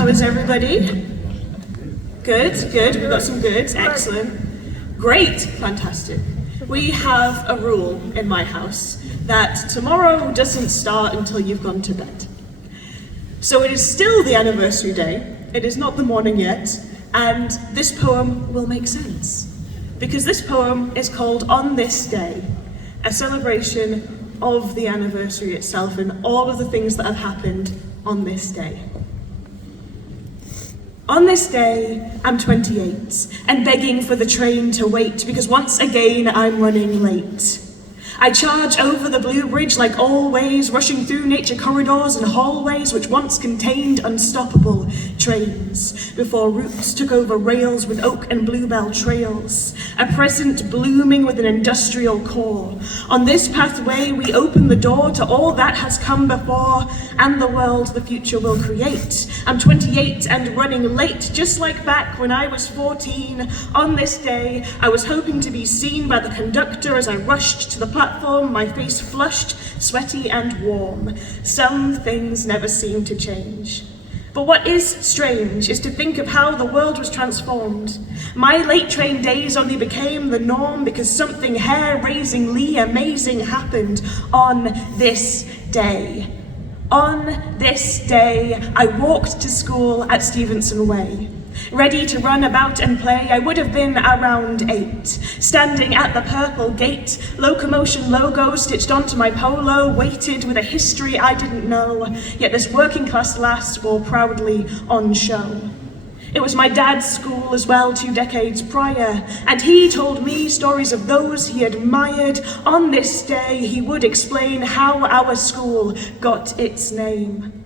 How is everybody? Good, good. We've got some goods. Excellent. Great. Fantastic. We have a rule in my house that tomorrow doesn't start until you've gone to bed. So it is still the anniversary day. It is not the morning yet. And this poem will make sense. Because this poem is called On This Day, a celebration of the anniversary itself and all of the things that have happened on this day. On this day, I'm 28 and begging for the train to wait because once again I'm running late. I charge over the Blue Bridge like always, rushing through nature corridors and hallways which once contained unstoppable trains, before routes took over rails with oak and bluebell trails, a present blooming with an industrial core. On this pathway we open the door to all that has come before and the world the future will create. I'm 28 and running late, just like back when I was 14. On this day, I was hoping to be seen by the conductor as I rushed to the platform, my face flushed, sweaty and warm. Some things never seem to change. But what is strange is to think of how the world was transformed. My late train days only became the norm because something hair-raisingly amazing happened on this day. On this day, I walked to school at Stevenson Way. Ready to run about and play, I would have been around 8. Standing at the purple gate, locomotion logo stitched onto my polo, weighted with a history I didn't know, yet this working class lass wore proudly on show. It was my dad's school as well 2 decades prior, and he told me stories of those he admired. On this day, he would explain how our school got its name.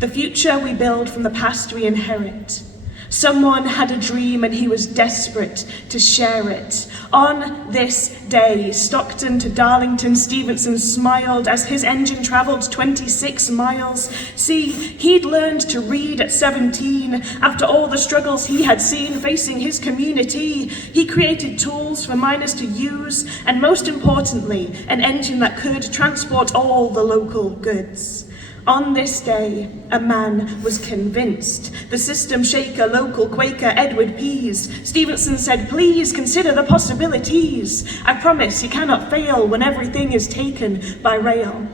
The future we build from the past we inherit. Someone had a dream and he was desperate to share it. On this day, Stockton to Darlington, Stevenson smiled as his engine travelled 26 miles. See, he'd learned to read at 17. After all the struggles he had seen facing his community, he created tools for miners to use, and most importantly, an engine that could transport all the local goods. On this day, a man was convinced. The system shaker, local Quaker, Edward Pease. Stevenson said, please consider the possibilities. I promise you cannot fail when everything is taken by rail.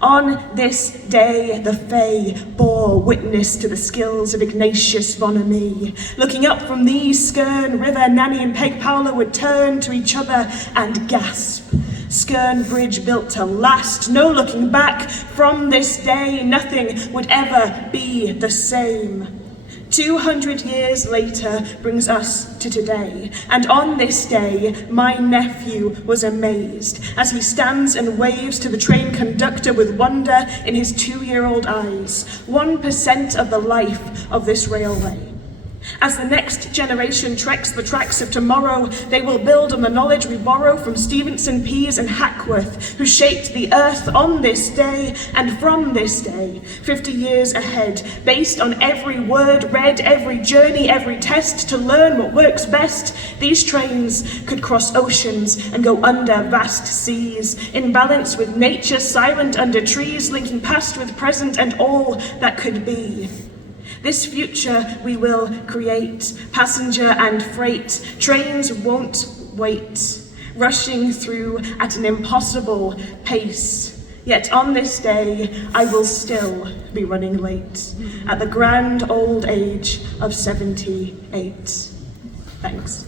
On this day, the Fae bore witness to the skills of Ignatius Bonamy. Looking up from the Skern River, Nanny and Peg Powler would turn to each other and gasp. Skern Bridge built to last, no looking back. From this day, nothing would ever be the same. 200 years later brings us to today, and on this day, my nephew was amazed as he stands and waves to the train conductor with wonder in his 2-year-old eyes. 1% of the life of this railway. As the next generation treks the tracks of tomorrow, they will build on the knowledge we borrow from Stevenson, Pease and Hackworth, who shaped the earth on this day and from this day, 50 years ahead, based on every word read, every journey, every test to learn what works best. These trains could cross oceans and go under vast seas, in balance with nature, silent under trees, linking past with present and all that could be. This future we will create, passenger and freight. Trains won't wait, rushing through at an impossible pace. Yet on this day, I will still be running late, at the grand old age of 78. Thanks.